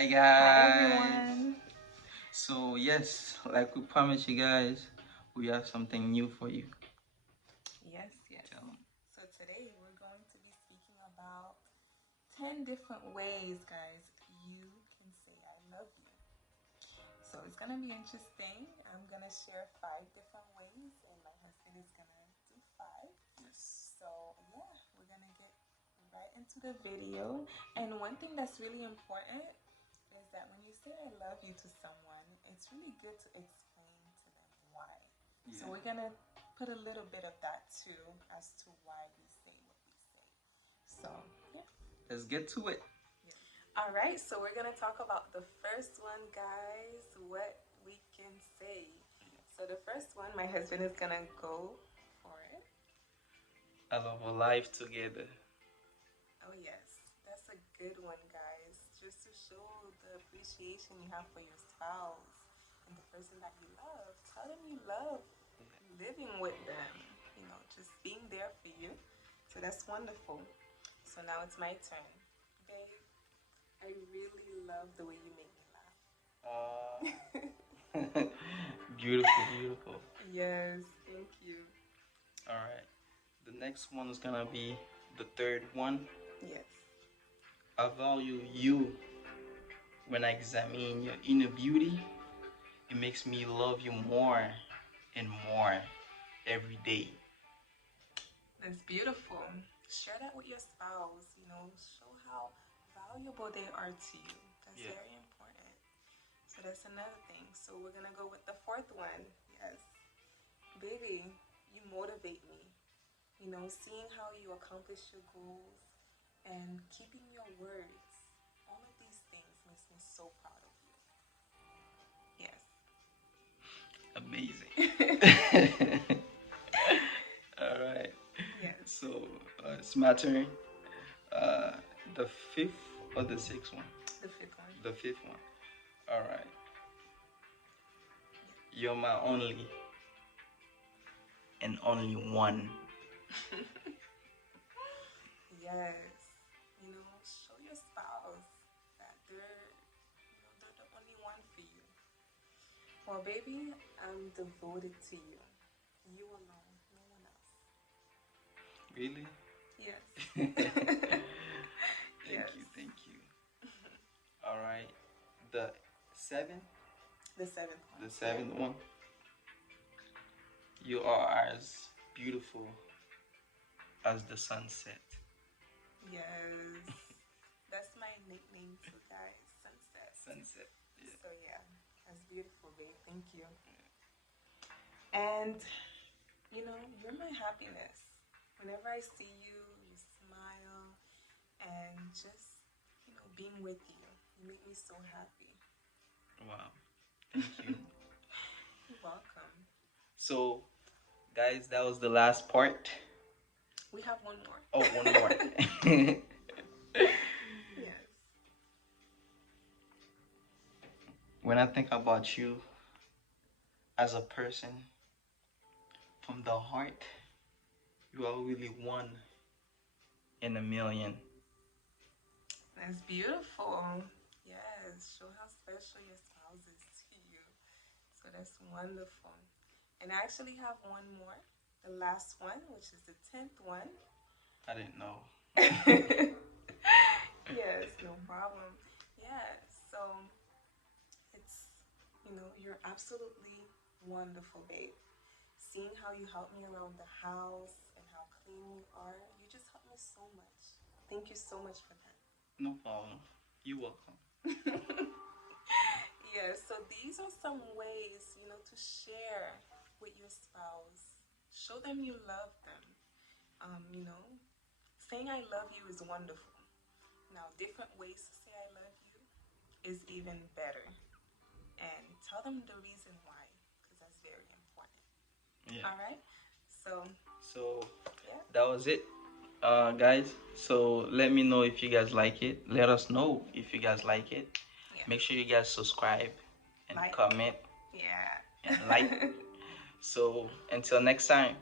Hi Hi guys. everyone. So yes, like we promised you guys, we have something new for you. Yes, yes. Tell 'em. So today we're going to be speaking about 10 different ways, guys, you can say I love you. So it's going to be interesting. I'm going to share 5 different ways and my husband is going to do 5. Yes. So, yeah, we're going to get right into the video. And one thing that's really important is that when you say I love you to someone, it's really good to explain to them why. So Yeah. we're gonna put a little bit of that too as to why we say what we say. So yeah. Let's get to it. All right, so we're gonna talk about the first one, guys. What we can say. So the first one, my husband is gonna go for it. I love our life together. Oh yes, that's a good one, guys. Just to show the appreciation you have for your spouse and the person that you love. Tell them you love living with them. You know, just being there for you. So that's wonderful. So now it's my turn. Babe, I really love the way you make me laugh. Beautiful, beautiful. Yes, thank you. All right. The next one is gonna be the third one. Yes. I value you when I examine your inner beauty. It makes me love you more and more every day. That's beautiful. Share that with your spouse, you know, show how valuable they are to you. That's Yeah. very important. So that's another thing. So we're gonna go with the fourth one. Yes. Baby, you motivate me. You know, seeing how you accomplish your goals and keeping your words. All of these things makes me so proud of you. Yes. Amazing. All right. Yes. So it's my turn. Uh, the fifth or the sixth one? The fifth one. The fifth one. All right. You're my only and only one. Yes. You know, show your spouse that they're the only one for you. Well, baby, I'm devoted to you. You alone, no one else. Really? Yes. Thank Yes. you. Thank you. All right. The seventh. The seventh one. The seventh one. You are as beautiful as the sunset. Yes. That's my nickname too, guys. Sunset. Sunset. Yeah. So yeah, that's beautiful, babe. Thank you. And you know, you're my happiness. Whenever I see you, you smile, and just being with you, you make me so happy. Wow. Thank you. You're welcome. So, guys, that was the last part. We have one more. Oh, one more. Yes. When I think about you as a person from the heart, you are really one in a million. That's beautiful. Yes. Show how special your spouse is to you. So that's wonderful. And I actually have one more. The last one, which is the 10th one. I didn't know. Yes, no problem. Yeah, so it's, you're absolutely wonderful, babe. Seeing how you help me around the house and how clean you are, you just help me so much. Thank you so much for that. No problem. You're welcome. Yeah, so these are some ways, to share with your spouse. Show them you love them. Saying I love you is wonderful. Now, different ways to say I love you is even better. And tell them the reason why, because that's very important. Yeah. All right? So, So yeah. that was it, guys. So let me know if you guys like it. Let us know if you guys like it. Yeah. Make sure you guys subscribe and Like. comment Yeah. and like. So until next time.